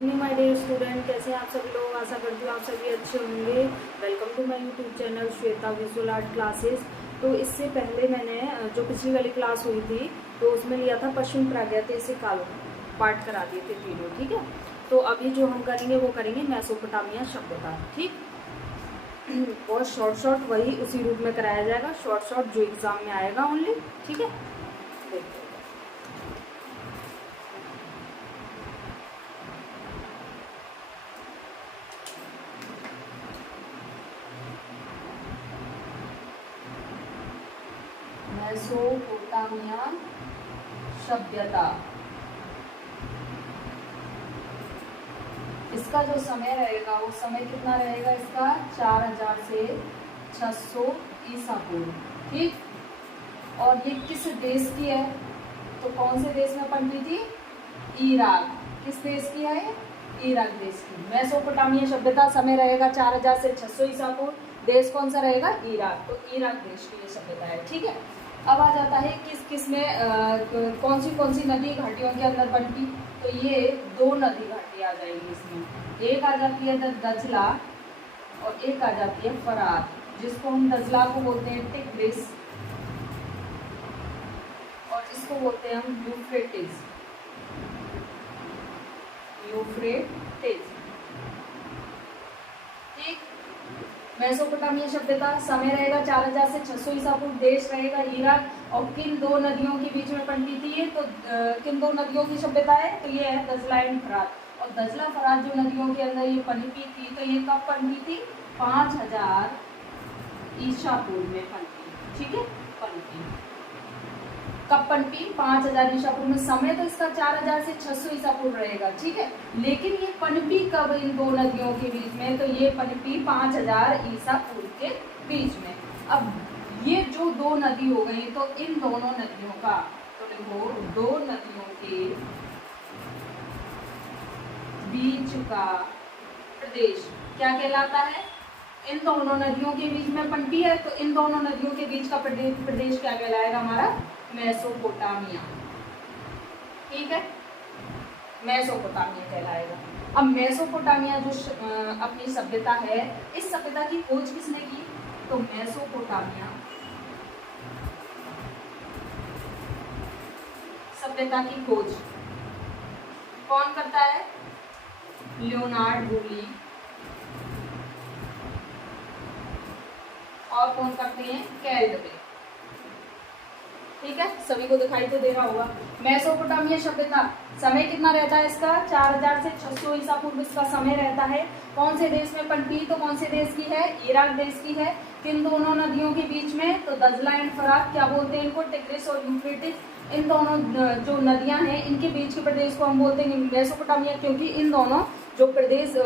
My dear student, कैसे हैं आप सभी लोग। आशा करती हूँ आप सभी अच्छे होंगे। Welcome to my YouTube channel Shweta visual art classes. तो इससे पहले मैंने जो पिछली वाली क्लास हुई थी तो उसमें लिया था पश्चिम प्रागैतिहासिक कालों पाठ करा दिए थे तीनों। ठीक है, तो अभी जो हम करेंगे वो करेंगे मेसोपोटामिया सभ्यता। ठीक, और शॉर्ट वही उसी रूप में कराया जाएगा, शॉर्ट जो एग्जाम में आएगा ओनली। ठीक है, देखते हैं। मेसोपोटामिया सभ्यता, इसका जो समय रहेगा वो समय कितना रहेगा इसका 4000 से 600 ईसा पूर्व। ठीक, और ये किस देश की है, तो कौन से देश में पनपी थी? इराक। किस देश की है? इराक देश की। मेसोपोटामिया सभ्यता, समय रहेगा 4000 से 600 ईसा पूर्व। देश कौन सा रहेगा? इराक। तो इराक देश की ये सभ्यता है। ठीक है, अब आ जाता है किस में कौन सी नदी घाटियों के अंदर पनपी। तो ये दो नदी घाटी आ जाएगी इसमें। एक आ जाती है दजला और एक आ जाती है फरात, जिसको हम दजला को बोलते हैं टिग्रिस और इसको बोलते हैं हम यूफ्रेटिस। ठीक, मेसोपोटामिया सभ्यता, समय रहेगा 4000 से 600 ईसा पूर्व। देश रहेगा इराक। और किन दो नदियों के बीच में पनपी थी ये, तो किन दो नदियों की सभ्यता है? तो ये है दजला एंड फरात। और दजला फरात जो नदियों के अंदर ये पनपी थी, तो ये कब पनपी थी? 5000 ईसा पूर्व में पनपी। ठीक है, पनपी कब पनपी? 5000 ईसा पूर्व में। समय तो इसका 4000 से 600 ईसा पूर्व रहेगा। ठीक है, लेकिन ये पनपी कब इन दो नदियों के बीच में? तो ये पनपी 5000 ईसा पूर्व के बीच में। अब ये जो दो नदी हो गई, तो इन दोनों नदियों का, तो देखो दो नदियों के बीच का प्रदेश क्या कहलाता है? इन दोनों नदियों के बीच में पनपी है, तो इन दोनों नदियों के बीच का प्रदेश क्या कहलाएगा? हमारा मेसोपोटामिया। ठीक है, मेसोपोटामिया कहलाएगा। अब मेसोपोटामिया जो अपनी सभ्यता है, इस सभ्यता की खोज किसने की? तो मेसोपोटामिया सभ्यता की खोज कौन करता है? Leonard woolly. और कौन करते हैं? कैल्डवे। ठीक है, सभी को दिखाई तो दे रहा होगा। मेसोपोटामिया सभ्यता, समय कितना रहता है इसका? 4000 से 600 ईसा पूर्व इसका समय रहता है। कौन से देश में पनपी? तो कौन से देश की है? इराक देश की है। किन दोनों नदियों के बीच में? तो दजला एंड फरात, क्या बोलते हैं इनको? टिग्रिस और यूफ्रेटिस। इन दोनों जो नदियां हैं, इनके बीच के प्रदेश को हम बोलते हैं मेसोपोटामिया, क्योंकि इन दोनों जो प्रदेश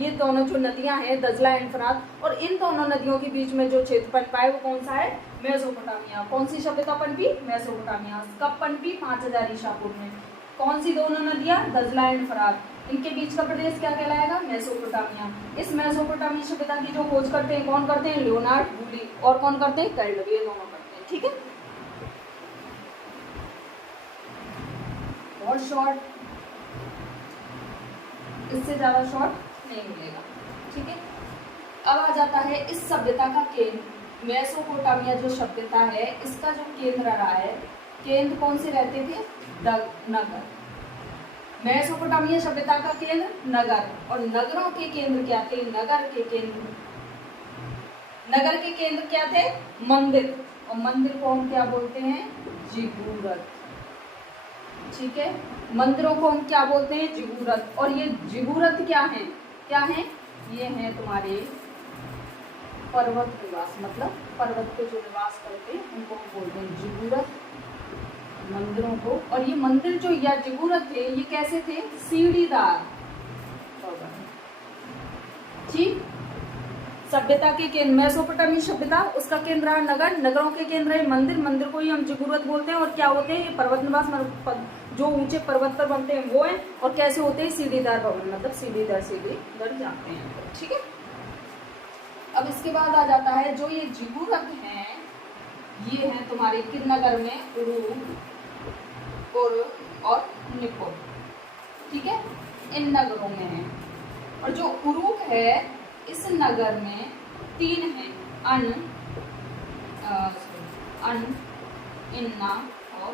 ये दोनों जो नदियां हैं दजला एंड फरात, और इन दोनों नदियों के बीच में जो क्षेत्र पनपा है वो कौन सा है? मेसोपोटामिया। कौन सी सभ्यता पनपी? मेसोपोटामिया। कब पनपी? 5000 ईसा पूर्व में। कौन सी दोनों नदियां? दजला एंड फरात। इनके बीच का प्रदेश क्या कहलाएगा? मेसोपोटामिया। इस मेसोपोटामिया सभ्यता की जो खोज करते हैं कौन करते हैं? Leonard woolly. और कौन करते हैं? कैल्डवे। ये दोनों करते हैं। ठीक है, बहुत शॉर्ट, इससे ज्यादा शॉर्ट नहीं मिलेगा। ठीक है, अब आ जाता है इस सभ्यता का केंद्र। मेसोपोटामिया जो सभ्यता है, इसका जो केंद्र रहा है, केंद्र कौन से रहते थे? नगर। मेसोपोटामिया सभ्यता का केंद्र नगर, और नगरों के केंद्र क्या थे? नगर के केंद्र क्या थे? मंदिर। और मंदिर को हम क्या बोलते हैं? जिगूरत। ठीक है, मंदिरों को हम क्या बोलते हैं? जिगूरत। और ये जिगूरत क्या है? ये हैं तुम्हारे पर्वत निवास, मतलब पर्वत पे जो निवास करते हैं उनको हम बोलते हैं जिगूरत, मंदिरों को। और ये मंदिर जो या जिगूरत थे, ये कैसे थे? सीढ़ीदार। ठीक, सभ्यता के केंद्र मेसोपोटामिया सभ्यता, उसका केंद्र है नगर, नगरों के केंद्र है मंदिर, मंदिर को ही हम जिगूरत बोलते हैं। और क्या होते हैं? ये पर्वत निवास, जो ऊंचे पर्वत पर बनते हैं वो है। और कैसे होते हैं? सीढ़ीदार भवन, मतलब सीढ़ी दर जाते हैं। ठीक है, अब इसके बाद आ जाता है जो ये जिगूरत हैं, ये हैं तुम्हारे किन नगर में? उरू और निप्पो। ठीक है, इन नगरों में है। और जो उरुक है इस नगर में 3 है, अन, इन्ना और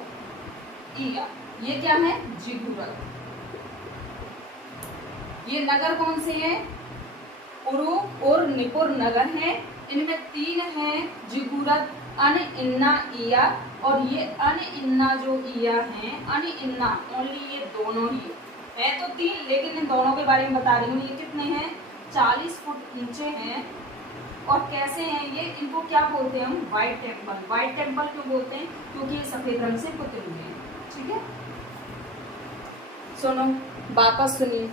इया। ये क्या है? जिगुरत। ये नगर कौन से हैं? उरुक और निपुर नगर हैं। इनमें 3 हैं, जिगुरत, अन, इन्ना, इया। और ये अन, इन्ना जो इया हैं, अन, इन्ना ओनली ये दोनों ही है तो 3, लेकिन इन दोनों के बारे में बता रही हूँ। ये कितने हैं? 40 फुट ऊंचे हैं। और कैसे हैं ये? इनको क्या बोलते हैं हम? White temple. व्हाइट टेम्पल क्यों बोलते हैं? क्योंकि ये सफेद रंग से पुते हुए हैं। ठीक है, सुनो, वापस सुनिए।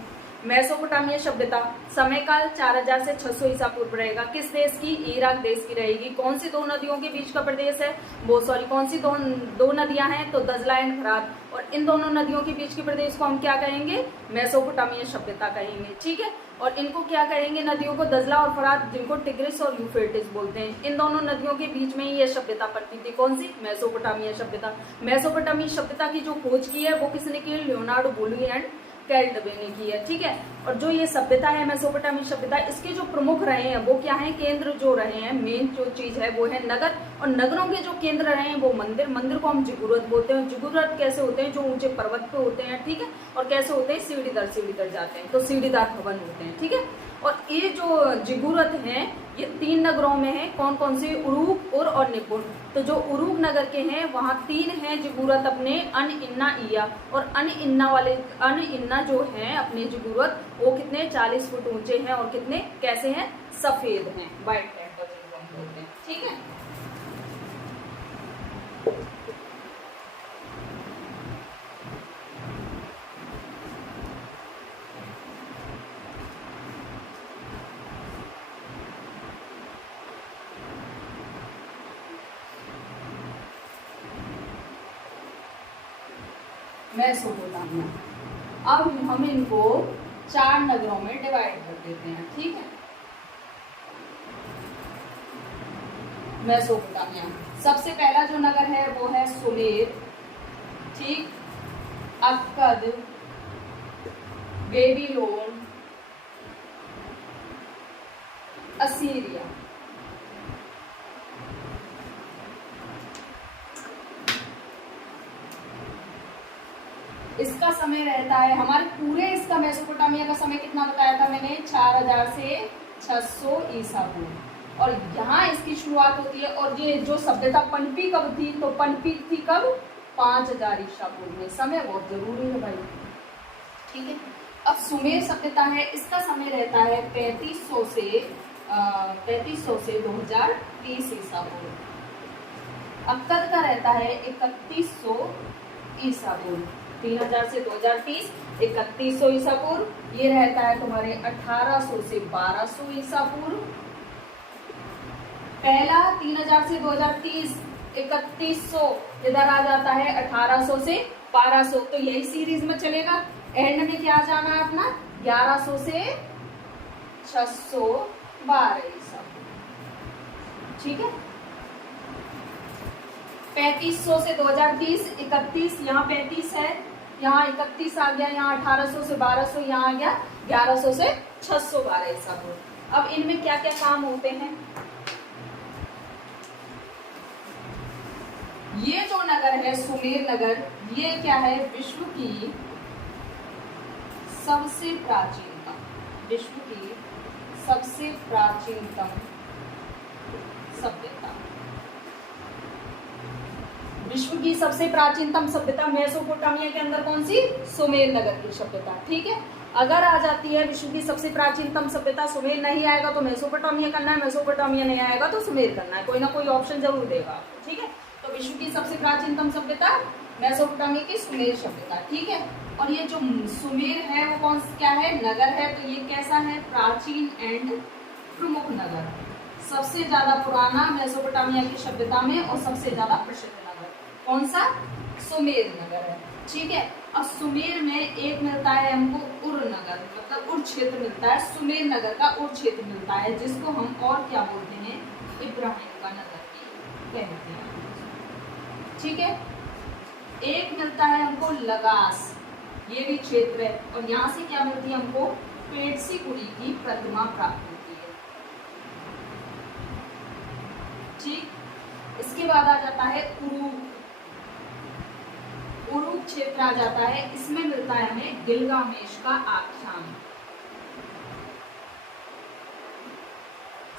मेसोपोटामिया सभ्यता समय काल 4000 से 600 ईसा पूर्व रहेगा। किस देश की? इराक देश की रहेगी। कौन सी 2 नदियों के बीच का प्रदेश है? कौन सी दो नदियां हैं? तो दजला एंड फरात। और इन दोनों नदियों के बीच के प्रदेश को हम क्या कहेंगे? मेसोपोटामिया सभ्यता कहेंगे। ठीक है, और इनको क्या कहेंगे? नदियों को दजला और फरात, जिनको टिग्रिस और यूफ्रेटिस बोलते हैं। इन दोनों नदियों के बीच में ही यह सभ्यता पड़ती थी। कौन सी? मेसोपोटामिया सभ्यता। मेसोपोटामिया सभ्यता की जो खोज की है वो किसने की? लियोनार्डो बोली एंड कैल्डवे ने की है। ठीक है, और जो ये सभ्यता है मेसोपोटामिया सभ्यता, इसके जो प्रमुख रहे हैं वो क्या है? केंद्र जो रहे हैं, मेन जो चीज है वो है नगर। और नगरों के जो केंद्र रहे हैं वो मंदिर। मंदिर को हम जिगुरत बोलते हैं। जिगुरत कैसे होते हैं? जो ऊंचे पर्वत पे होते हैं। ठीक है, और कैसे होते हैं? सीढ़ीदार जाते हैं, तो सीढ़ीदार भवन होते हैं। ठीक है, और ये जो जिगुरत हैं ये 3 नगरों में है। कौन कौन से? उरुक और निपुण। तो जो उरुक नगर के हैं वहां 3 हैं जिगुरत अपने, अन, इन्ना, इया। और अन, इन्ना जो है अपने जिगुरत वो कितने? 40 फुट ऊंचे हैं। और कितने कैसे हैं? सफेद हैं, व्हाइट टेम्पल जिनको हम बोलते हैं। ठीक है, मेसोपोटामिया। अब हम इनको 4 नगरों में डिवाइड कर देते हैं। ठीक है, मेसोपोटामिया सबसे पहला जो नगर है वो है सुमेर। ठीक, अक्कद, बेबीलोन, असीरिया। इसका समय रहता है हमारे पूरे, इसका मेसोपोटामिया का समय कितना बताया था मैंने? 4000 से 600 ईसा पूर्व। और यहाँ इसकी शुरुआत होती है। और ये जो सभ्यता पनपी कब थी? तो पनपी थी कब? 5000 ईसा पूर्व में। समय बहुत जरूरी है भाई। ठीक है, अब सुमेर सभ्यता है, इसका समय रहता है 3500 से 2030 ईसा पूर्व। अक्कद का रहता है 3100 ईसा पूर्व। 3000 से 2030, 3100 ईसा पूर्व। ये रहता है तुम्हारे 1800 से 1200 ईसा पूर्व। पहला 3000 से 2030, 3100 इधर आ जाता है 1800 से 1200। तो यही सीरीज में चलेगा। एंड में क्या आ जाना है अपना? 1100 से 612 ईसा पूर्व। ठीक है, 3500 से 2030, 31, यहाँ 35 है, यहाँ 31 आ गया, यहाँ 1800 से 1200, यहाँ आ गया 1100 से 612 ईसा पूर्व। अब इनमें क्या क्या काम होते हैं? ये जो नगर है सुमेर नगर, ये क्या है? विश्व की सबसे प्राचीनतम सभ्यता। विश्व की सबसे प्राचीनतम सभ्यता मेसोपोटामिया के अंदर कौन सी? सुमेर नगर की सभ्यता। ठीक है, अगर आ जाती है विश्व की सबसे प्राचीनतम सभ्यता, सुमेर नहीं आएगा तो मेसोपोटामिया करना है, मेसोपोटामिया नहीं आएगा तो सुमेर करना है। कोई ना कोई ऑप्शन जरूर देगा आपको। ठीक है, तो विश्व की सबसे प्राचीनतम सभ्यता मेसोपोटामिया की सुमेर सभ्यता। ठीक है, और ये जो सुमेर है वो कौन क्या है? नगर है। तो ये कैसा है? प्राचीन एंड प्रमुख नगर। सबसे ज्यादा पुराना मेसोपोटामिया की सभ्यता में और सबसे ज्यादा प्रसिद्ध नगर कौन सा? सुमेर नगर है। ठीक है, अब सुमेर में एक मिलता है हमको उर नगर, मतलब उर क्षेत्र मिलता है। सुमेर नगर का उर क्षेत्र मिलता है, जिसको हम और क्या बोलते हैं? इब्राहिम का नगर कहते हैं। ठीक है, एक मिलता है हमको लगास, ये भी क्षेत्र है। और यहाँ से क्या मिलती है हमको, पेड्सीकुडी की प्रतिमा प्राप्त होती है। ठीक, इसके बाद आ जाता है उरूक। उरूक क्षेत्र आ जाता है, इसमें मिलता है हमें गिलगामेश का आख्यान।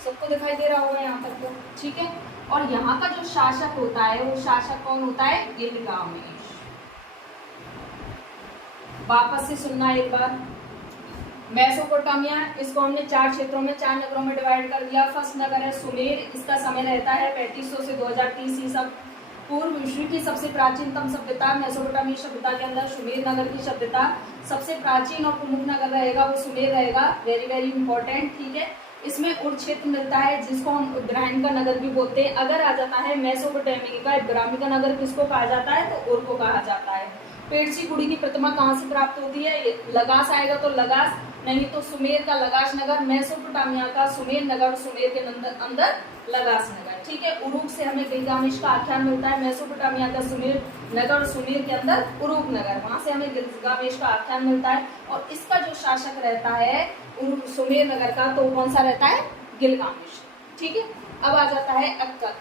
सबको दिखाई दे रहा होगा यहाँ तक तो, ठीक है। और यहाँ का जो शासक होता है वो शासक कौन होता है, गिलगामेश। वापस से सुनना एक बार, मेसोपोटामिया, इसको हमने 4 क्षेत्रों में 4 नगरों में डिवाइड कर दिया। फर्स्ट नगर है सुमेर, इसका समय रहता है 3500 से 2030 ईसा पूर्व। विश्व की सबसे प्राचीनतम सभ्यता मेसोपोटामिया सभ्यता के अंदर सुमेर नगर की सभ्यता सबसे प्राचीन और प्रमुख नगर रहेगा, वो सुमेर रहेगा। वेरी वेरी इंपॉर्टेंट, ठीक है। इसमें उर क्षेत्र मिलता है जिसको हम ग्रहण का नगर भी बोलते हैं। अगर आ जाता है मेसोपोटामिया का ग्रामीण का नगर किसको कहा जाता है, तो उर को कहा जाता है। पेड्सीकुडी की प्रतिमा कहाँ से प्राप्त होती है, लगास आएगा तो लगास, नहीं तो सुमेर का लगास नगर, मेसोपोटामिया का सुमेर नगर, सुमेर के अंदर लगास नगर, ठीक है। उरूक से हमें गिलगामेश का आख्यान मिलता है, मेसोपोटामिया का सुमेर नगर, सुमेर के अंदर उरूक नगर, वहां से हमें गिलगामेश का आख्यान मिलता है। और इसका जो शासक रहता है सुमेर नगर का, तो कौन सा रहता है, गिलगामेश, ठीक है। अब आ जाता है अक्कद।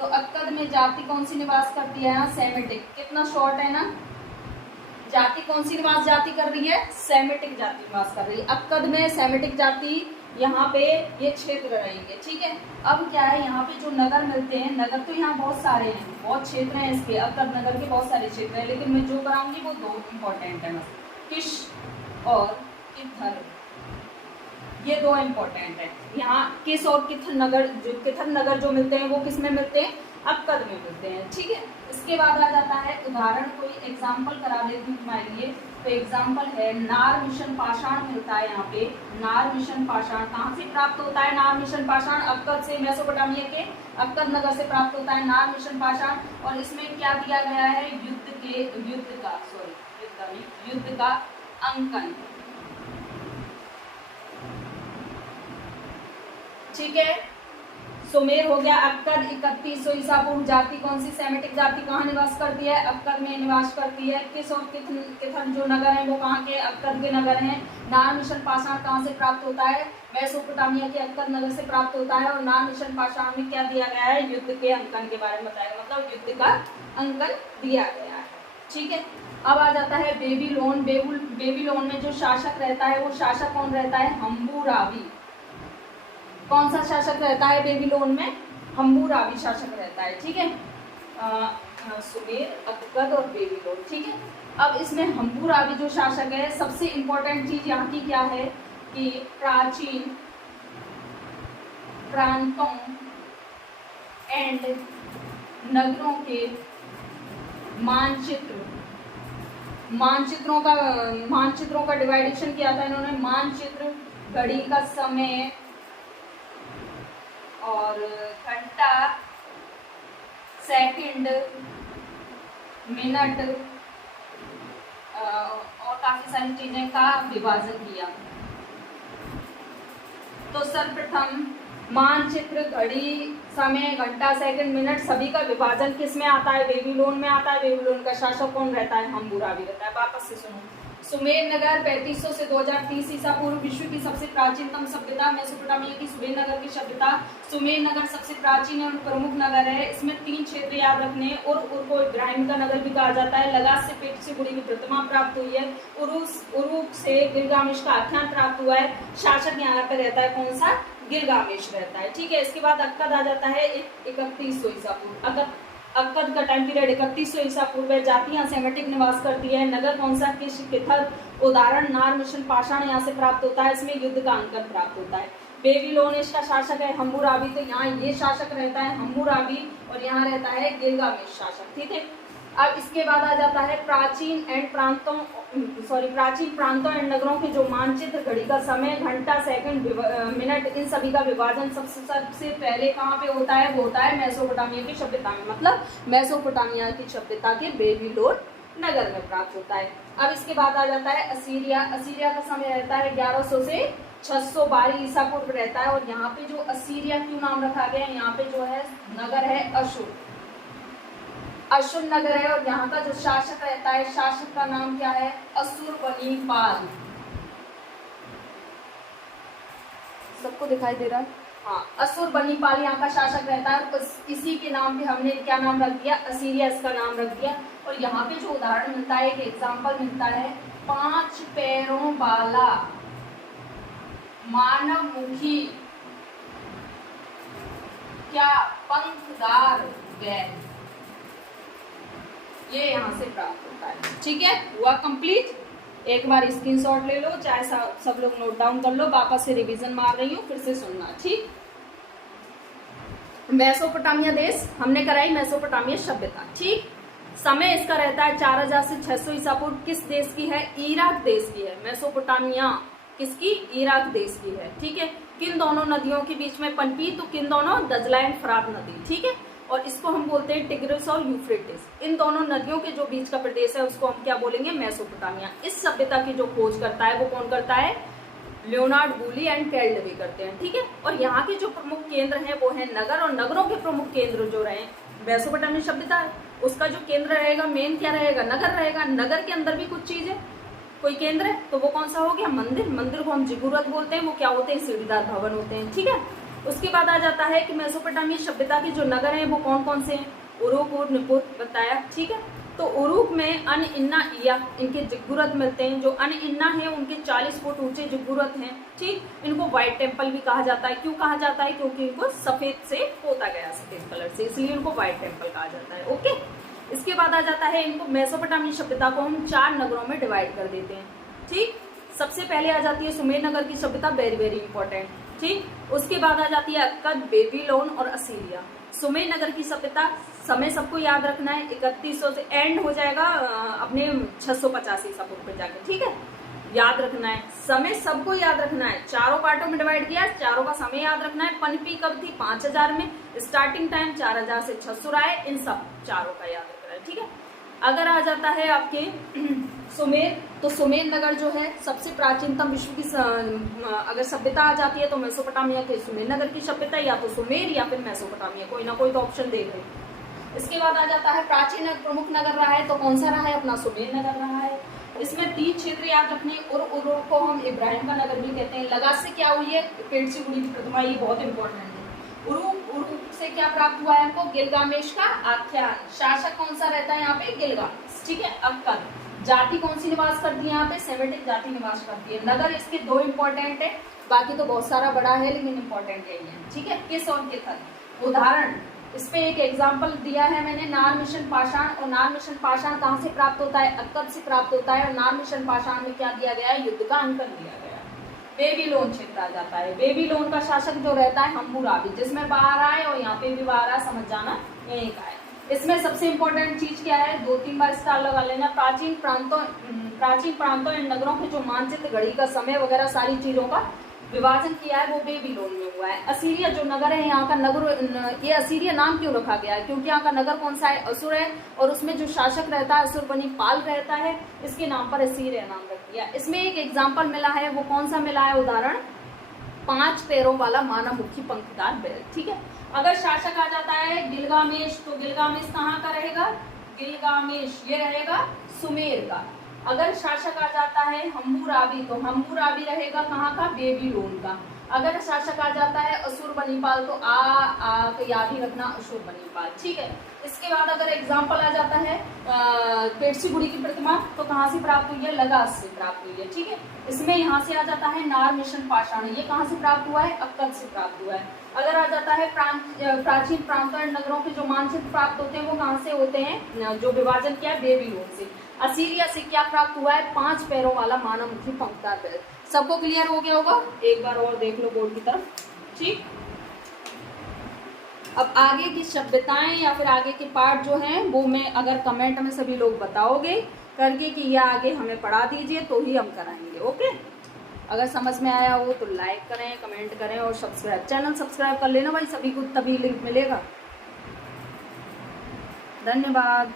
तो अक्कद में जाति कौन सी निवास करती है, सेमेटिक। कितना शॉर्ट है ना, जाति कौन सी निवास जाति कर रही है, सेमेटिक जाति निवास कर रही है। अक्कद में सेमेटिक जाति, यहाँ पे ये क्षेत्र रहेंगे, ठीक है। अब क्या है, यहाँ पे जो नगर मिलते हैं, नगर तो यहाँ बहुत सारे हैं, बहुत क्षेत्र हैं इसके, अक्कद नगर के बहुत सारे क्षेत्र हैं, लेकिन मैं जो कराऊंगी वो 2 इंपॉर्टेंट है, किश और किथर, ये 2 इंपॉर्टेंट है। यहाँ किस और किथर नगर जो मिलते हैं वो किस में मिलते हैं, अक्कद में मिलते हैं, ठीक है। इसके बाद आ जाता है उदाहरण, कोई एग्जाम्पल करा देती हूँ तुम्हारे लिए। तो एग्जाम्पल है नार मिशन पाषाण मिलता है यहाँ पे। नार मिशन पाषाण कहाँ से प्राप्त होता है, नार मिशन पाषाण अक्कद से, मेसोपोटामिया के अक्कद नगर से प्राप्त होता है नार मिशन पाषाण। और इसमें क्या दिया गया है, युद्ध का अंकन, ठीक है। सुमेर हो गया, अक्कद 3100 ईसा पूर्व। जाति कौन सी, सेमेटिक जाति कहाँ निवास करती है, अक्कद में निवास करती है। किस और किथर जो नगर है वो कहाँ के, अक्कद के नगर हैं। नार मिशन पाषाण कहाँ से प्राप्त होता है, मेसोपोटामिया के अक्कद नगर से प्राप्त होता है। और नार मिशन पाषाण में क्या दिया गया है, युद्ध के अंकन के बारे में बताया, मतलब युद्ध का अंकन दिया गया है, ठीक है। अब आ जाता है बेबीलोन। बेबीलोन में जो शासक रहता है वो शासक कौन रहता है, हम्मुराबी। कौन सा शासक रहता है बेबीलोन में, हम्मुराबी शासक रहता है, ठीक है। सुमेर, अक्कद और बेबीलोन, ठीक है। अब इसमें हम्मुराबी जो शासक है, सबसे इंपॉर्टेंट चीज यहाँ की क्या है कि प्राचीन प्रांतों एंड नगरों के मानचित्रों का डिवाइडेशन किया था इन्होंने। मानचित्र, घड़ी का समय और घंटा, सेकंड, मिनट और काफी सारी चीजें का विभाजन किया। तो सर्वप्रथम मानचित्र, घड़ी, समय, घंटा, सेकंड, मिनट सभी का विभाजन किस में आता है, बेबीलोन में आता है। बेबीलोन का शासक कौन रहता है, हम्मुराबी रहता है। वापस से सुनो, सुमेर नगर 3500 से 2030 ईसा पूर्व। विश्व की सबसे प्राचीनतम सभ्यता मेसोपोटामिया की सुमेर नगर की सभ्यता। सुमेर नगर सबसे प्राचीन और प्रमुख नगर है। इसमें 3 क्षेत्र याद रखने, और को ग्रामीण का नगर भी कहा जाता है। लगास से पेड्सीकुडी की प्रतिमा प्राप्त हुई है। उरूक से गिलगामेश का आख्यान प्राप्त हुआ है। शासक यहाँ पे रहता है कौन सा, गिलगामेश रहता है, ठीक है। इसके बाद अक्कद आ जाता है 3100 ईसा पूर्व। अक्कद का टाइम पीरियड 3100 ईसा पूर्व है। जातियां सेमेटिक निवास करती है। नगर कौन सा, किश, किथर। उदाहरण नार मिशन पाषाण यहाँ से प्राप्त होता है, इसमें युद्ध का अंकन प्राप्त होता है। बेबीलोन इसका शासक है हम्मुराबी, तो यहाँ ये शासक रहता है हम्मुराबी, और यहाँ रहता है गिलगामेश शासक, ठीक है। अब इसके बाद आ जाता है प्राचीन प्रांतों एंड नगरों के जो मानचित्र, घड़ी का समय, घंटा, सेकंड, मिनट, इन सभी का विभाजन सबसे पहले कहाँ पे होता है, वो होता है मेसोपोटामिया की सभ्यता में, मतलब मेसोपोटामिया की सभ्यता के बेबीलोन नगर में प्राप्त होता है। अब इसके बाद आ जाता है असीरिया। असीरिया का समय रहता है 1100 से 612 ईसा पूर्व रहता है। और यहाँ पे जो असीरिया क्यों नाम रखा गया है, यहाँ पे जो है नगर है अशुर, अशुरनगर है और यहाँ का जो शासक रहता है, शासक का नाम क्या है? अशुरबनीपाल। सबको दिखाई दे रहा है? हाँ, अशुरबनीपाल यहाँ का शासक रहता है। इसी के नाम पे हमने क्या नाम रख दिया? असीरिया इसका नाम रख दिया। और यहाँ पे जो उदाहरण मिलता है, एक एग्जाम्पल मिलता है, 5 पैरों वाला मानवमुखी क्या पंखदार बैल, ये यहाँ से प्राप्त होता है। ठीक है, हुआ कंप्लीट। एक बार स्क्रीनशॉट ले लो, चाहे सब लोग नोट डाउन कर लो, वापस से रिवीजन मार रही हूँ, फिर से सुनना। ठीक, मेसोपोटामिया देश हमने कराई, मेसोपोटामिया सभ्यता। ठीक, समय इसका रहता है 4000 से 600 ईसा पूर्व। किस देश की है? इराक देश की है। मेसोपोटामिया किसकी? इराक देश की है। ठीक है, किन दोनों नदियों के बीच में पनपी? तो किन दोनों? दजला एंड फरात नदी। ठीक है, और इसको हम बोलते हैं टिग्रिस और यूफ्रेटिस। इन दोनों नदियों के जो बीच का प्रदेश है उसको हम क्या बोलेंगे? मेसोपोटामिया। इस सभ्यता की जो खोज करता है वो कौन करता है? लियोनार्ड वूली एंड कैल्डवे करते हैं। ठीक है, और यहाँ के जो प्रमुख केंद्र हैं वो है नगर, और नगरों के प्रमुख केंद्र जो रहे, मेसोपोटामिया सभ्यता है उसका जो केंद्र रहेगा, मेन क्या रहेगा? नगर रहेगा। नगर के अंदर भी कुछ चीज है, कोई केंद्र है, तो वो कौन सा हो गया? मंदिर। मंदिर को हम जिगुरत बोलते हैं। वो क्या होते हैं? सीढ़ीदार भवन होते हैं। ठीक है, उसके बाद आ जाता है कि मेसोपोटामिया सभ्यता के जो नगर हैं वो कौन कौन से हैं? उरुक और निपुर बताया। ठीक है, तो उरुक में अन इन्ना या इनके जिगुरत मिलते हैं। जो अन इन्ना है उनके 40 फुट ऊंचे जिगुरत हैं। ठीक, इनको व्हाइट टेम्पल भी कहा जाता है। क्यों कहा जाता है? क्योंकि इनको सफेद से पोता गया, सफेद कलर से, इसलिए इनको व्हाइट टेम्पल कहा जाता है। ओके, इसके बाद आ जाता है, इनको मेसोपोटामिया सभ्यता को हम 4 नगरों में डिवाइड कर देते हैं। ठीक, सबसे पहले आ जाती है सुमेर नगर की सभ्यता, वेरी वेरी इंपॉर्टेंट। ठीक, उसके बाद आ जाती है अक्कद, बेबीलोन और असीरिया। सुमेर नगर की सभ्यता, समय सबको याद रखना है, 3100 से एंड हो जाएगा अपने 685 ईसा पूर्व पे जाके। ठीक है, याद रखना है, समय सबको याद रखना है। 4 पार्टों में डिवाइड किया, चारों का समय याद रखना है। पनपी कब थी? 5000 में। स्टार्टिंग टाइम 4000 से 600 आए, इन सब चारों का याद रखना है। ठीक है, अगर आ जाता है आपके सुमेर, तो सुमेर नगर जो है सबसे प्राचीनतम विश्व की अगर सभ्यता आ जाती है तो मेसोपोटामिया के सुमेर नगर की सभ्यता, या तो सुमेर या फिर मेसोपोटामिया, कोई ना कोई तो ऑप्शन दे रहे। इसके बाद आ जाता है प्राचीन प्रमुख नगर रहा है, तो कौन सा रहा है? अपना सुमेर नगर रहा है। इसमें 3 क्षेत्र याद रखने, उर को हम इब्राहिम का नगर भी कहते हैं। लगात से क्या हुई है? पेड़सी गुड़ी की प्रतिमा, ये बहुत इंपॉर्टेंट है। उरुक से क्या प्राप्त हुआ है हमको? गिलगामेश का आख्यान। शासक कौन सा रहता है यहाँ पे? गिलगामेश। ठीक है, अक्कद। जाति कौन सी निवास करती है यहाँ पे? सेमेटिक जाति निवास करती है। नगर इसके 2 इंपॉर्टेंट है, बाकी तो बहुत सारा बड़ा है लेकिन इंपॉर्टेंट यही है। ठीक है, किस और किस उदाहरण, इस पे एक एग्जाम्पल दिया है मैंने, नार मिशन पाषाण। और नार मिशन पाषाण कहाँ से प्राप्त होता है? अक्कद से प्राप्त होता है। और नार मिशन पाषाण में क्या दिया गया है? युद्ध का अंकन दिया गया है। बेबीलोन क्षेत्र आ जाता है। बेबीलोन का शासक जो रहता है हम्मुराबी, जिसमें बाहर आए और यहाँ पे भी बाहर आए, समझ जाना यही का है। इसमें सबसे इंपॉर्टेंट चीज क्या है? 2-3 बार स्टार लगा लेना। प्राचीन प्रांतों एंड नगरों के जो मानचित्र, घड़ी का समय वगैरह सारी चीजों का विभाजन किया है वो बेबीलोन में हुआ है। असीरिया जो नगर है, यहाँ का नगर, ये असीरिया नाम क्यों रखा गया है? क्योंकि यहाँ का नगर कौन सा है? असुर है, और उसमें जो शासक रहता है अशुरबनीपाल रहता है, इसके नाम पर असीरिया नाम रख दिया। इसमें एक एग्जाम्पल मिला है, वो कौन सा मिला है उदाहरण? 5 पैरों वाला मानवमुखी पंखदार बैल। ठीक है, अगर शासक आ जाता है गिलगामेश, तो गिलगामेश कहाँ का रहेगा? गिलगामेश ये रहेगा सुमेर का। अगर शासक आ जाता है हम्मुराबी, तो हम्मुराबी रहेगा कहाँ का? बेबीलोन का। अगर शासक आ जाता है अशुरबनीपाल, तो याद ही रखना अशुरबनीपाल। ठीक है, इसके बाद अगर एग्जाम्पल आ जाता है पेड़सी गुड़ी की प्रतिमा, तो कहाँ से प्राप्त हुई है? लगात से प्राप्त हुई है। ठीक है, इसमें यहाँ से आ जाता है नार मिशन पाषाण, ये कहाँ से प्राप्त हुआ है? अक्कद से प्राप्त हुआ है। अगर आ जाता है प्राचीन प्रांतों एंड नगरों के जो मानचित्र प्राप्त होते हैं वो कहाँ से होते हैं? जो विभाजन किया है बेबीलोन से। असीरिया से क्या प्राप्त हुआ है? 5 पैरों वाला मानवमुखी पंखदार बैल। सबको क्लियर हो गया होगा? एक बार और देख लो बोर्ड की तरफ। ठीक, अब आगे की सभ्यताएं या फिर आगे के पार्ट जो हैं वो मैं अगर कमेंट में सभी लोग बताओगे करके कि यह आगे हमें पढ़ा दीजिए तो ही हम कराएंगे। ओके, अगर समझ में आया हो तो लाइक करें, कमेंट करें और चैनल सब्सक्राइब कर लेना भाई, सभी को तभी लिंक मिलेगा। धन्यवाद।